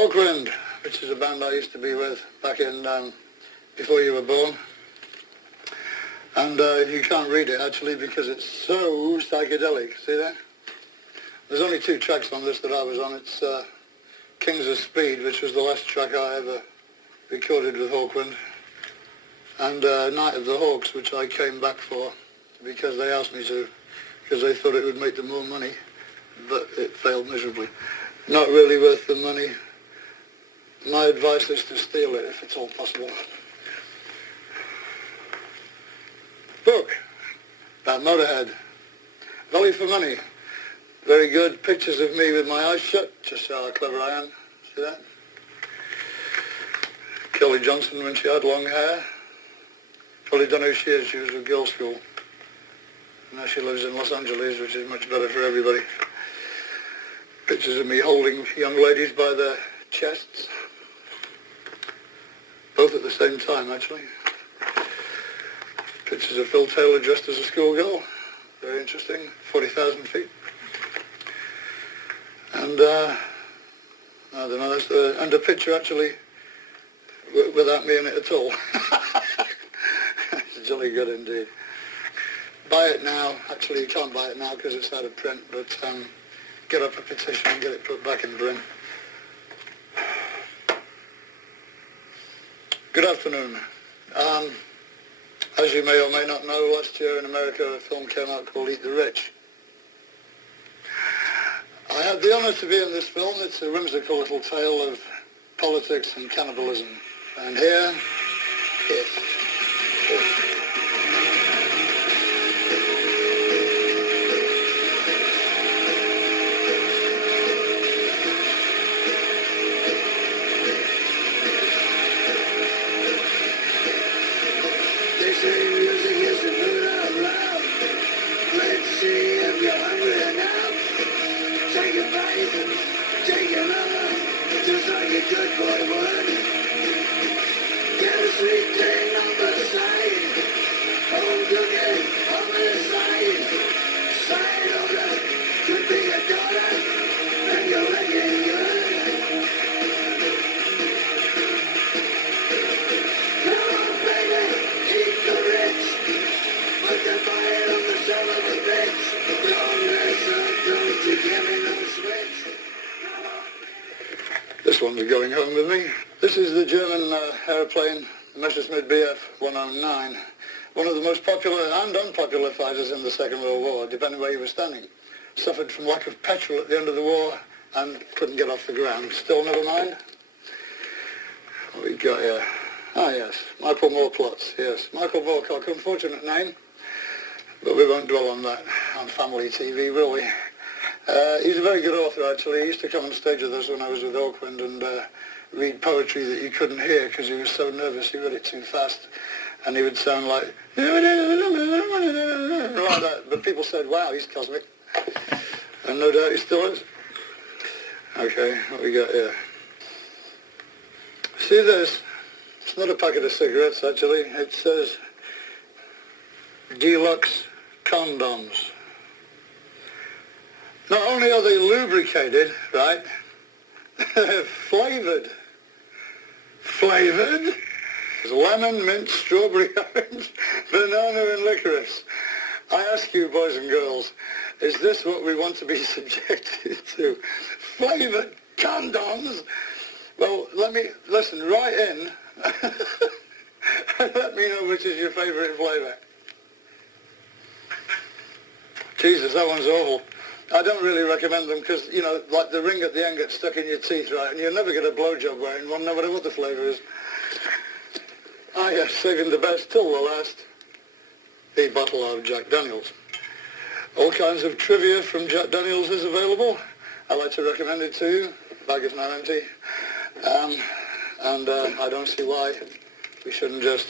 Hawkwind, which is a band I used to be with back in before you were born. And you can't read it actually because it's so psychedelic. See that? There's only 2 tracks on this that I was on. It's Kings of Speed, which was the last track I ever recorded with Hawkwind, and Night of the Hawks, which I came back for because they asked me to, because they thought it would make them more money, but it failed miserably. Not really worth the money. My advice is to steal it if it's all possible. Book about Motorhead. Value for money. Very good. Pictures of me with my eyes shut. Just how clever I am. See that? Kelly Johnson when she had long hair. Probably don't know who she is. She was with Girls' School. Now she lives in Los Angeles, which is much better for everybody. Pictures of me holding young ladies by their chests. Both at the same time, actually. Pictures of Phil Taylor dressed as a schoolgirl. Very interesting. 40,000 feet. And, I don't know, and a picture actually without me in it at all. It's jolly good indeed. Buy it now. Actually, you can't buy it now because it's out of print, but get up a petition and get it put back in print. Good afternoon. As you may or may not know, last year in America a film came out called Eat the Rich. I had the honour to be in this film. It's a whimsical little tale of politics and cannibalism. And here, they say music is the food of love. Let's see if you're hungry enough. Take a bite, take another, just like a good boy would. Get a sweet thing on the side. Home cooking on the side. Side order could be a daughter, and you're looking good. Come on, baby, eat the rich. Put the fire on the soul of the bitch. Don't listen, don't you give me no switch. This one's going home with me. This is the German aeroplane, the Messerschmitt Bf 109. One of the most popular and unpopular fighters in the Second World War, depending where you were standing. Suffered from lack of petrol at the end of the war and couldn't get off the ground. Still never mind. What we got here? Ah yes, Michael Moorplotz, yes. Michael Moorcock, unfortunate name, but we won't dwell on that on family TV, will we? He's a very good author, actually. He used to come on stage with us when I was with Hawkwind and read poetry that you couldn't hear because he was so nervous. He read it too fast, and he would sound like that. But people said, wow, he's cosmic. And no doubt he still is. Okay, what we got here? See this? It's not a packet of cigarettes, actually. It says Deluxe Condoms. Not only are they lubricated, right, they're flavoured. Flavoured? There's lemon, mint, strawberry, orange, banana and licorice. I ask you, boys and girls, is this what we want to be subjected to? Flavoured condoms? Well, listen, write in and let me know which is your favourite flavour. Jesus, that one's awful. I don't really recommend them because, you know, like the ring at the end gets stuck in your teeth, right, and you'll never get a blowjob wearing one, no matter what the flavour is. Ah yes, saving the best till the last. The bottle of Jack Daniels. All kinds of trivia from Jack Daniels is available. I'd like to recommend it to you. The bag is now empty. I don't see why we shouldn't just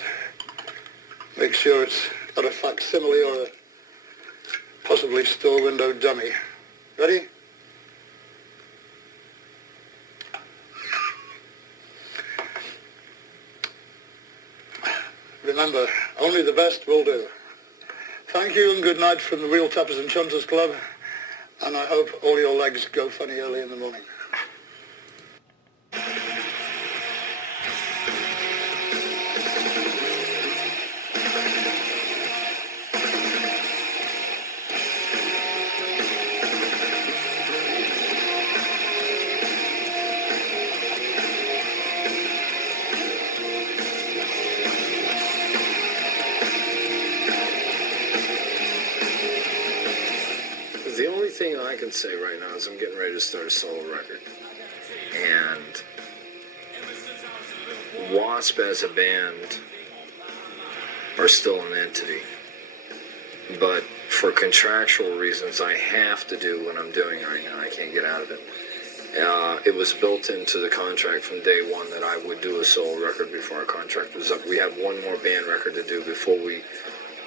make sure it's got a facsimile or a possibly store window dummy. Ready? Remember, only the best will do. Thank you and good night from the Wheel Tappers and Chunters Club, and I hope all your legs go funny early in the morning. thing I can say right now is I'm getting ready to start a solo record. And Wasp as a band are still an entity. But for contractual reasons, I have to do what I'm doing right now. I can't get out of it. It was built into the contract from day one that I would do a solo record before our contract was up. We have one more band record to do before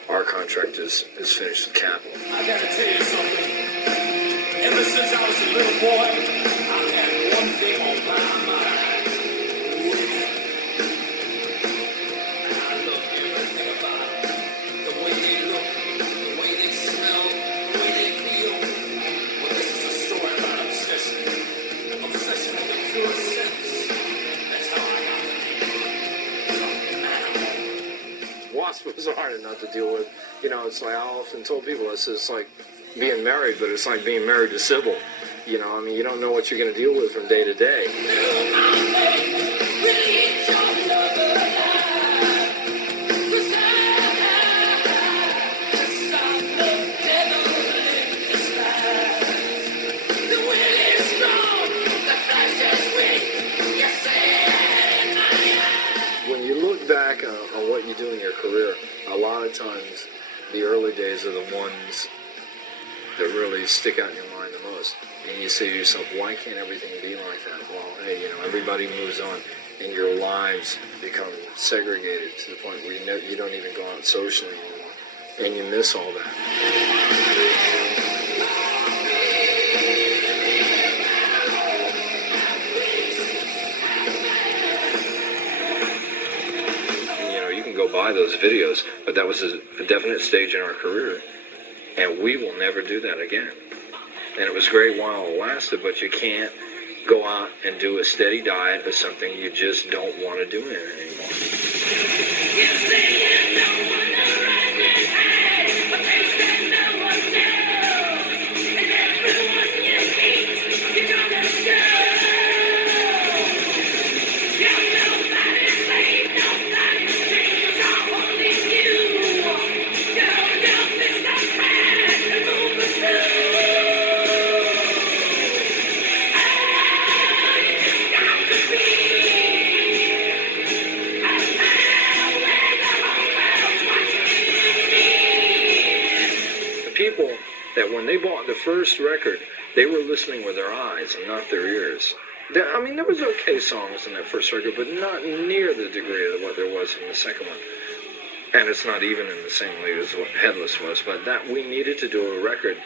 our contract is finished with Capitol. I gotta tell you something. Ever since I was a little boy, I've had one thing on my mind. Women. I love everything about them. The way they look, the way they smell, the way they feel. Well, this is a story about obsession. Obsession with the pure sense. That's how I got the name. Wasp was hard enough to deal with. You know, it's like I often told people, it's like being married, but it's like being married to Sybil. You know, I mean, you don't know what you're going to deal with from day to day. When you look back on what you do in your career, a lot of times the early days are the ones that really stick out in your mind the most. And you say to yourself, why can't everything be like that? Well, hey, you know, everybody moves on, and your lives become segregated to the point where you don't even go out socially anymore, and you miss all that. And, you know, you can go buy those videos, but that was a definite stage in our career. And we will never do that again. And it was great while it lasted, but you can't go out and do a steady diet of something you just don't want to do anymore. People that when they bought the first record, they were listening with their eyes and not their ears. I mean, there was okay songs in that first record, but not near the degree of what there was in the second one. And it's not even in the same league as what Headless was, but that we needed to do a record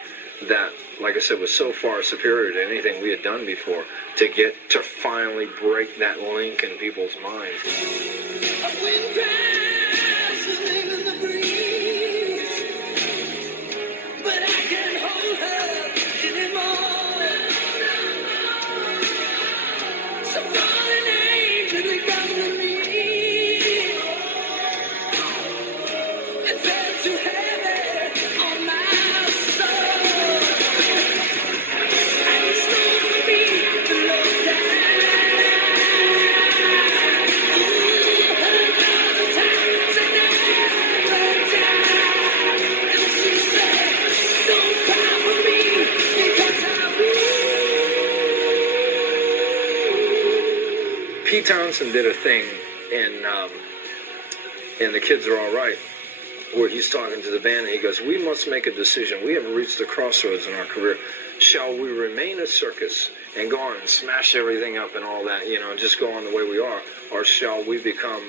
that, like I said, was so far superior to anything we had done before to finally break that link in people's minds. Pete Townsend did a thing in The Kids Are All Right, where he's talking to the band and he goes, we must make a decision. We have reached a crossroads in our career. Shall we remain a circus and go on and smash everything up and all that, you know, just go on the way we are? Or shall we become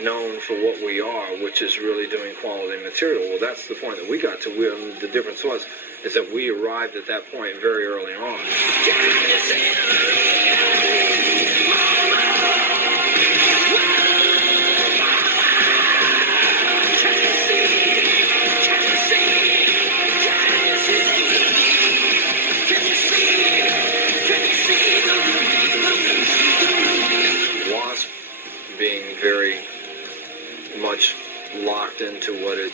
known for what we are, which is really doing quality material? Well, that's the point that we got to. The difference is that we arrived at that point very early on. Being very much locked into what it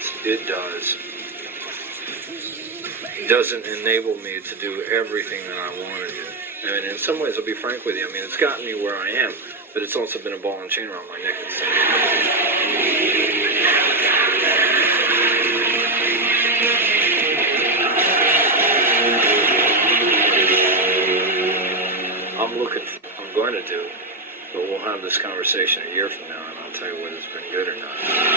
doesn't enable me to do everything that I want to do. I mean, in some ways, I'll be frank with you. I mean, it's gotten me where I am, but it's also been a ball and chain around my neck at the same time. this conversation a year from now, and I'll tell you whether it's been good or not.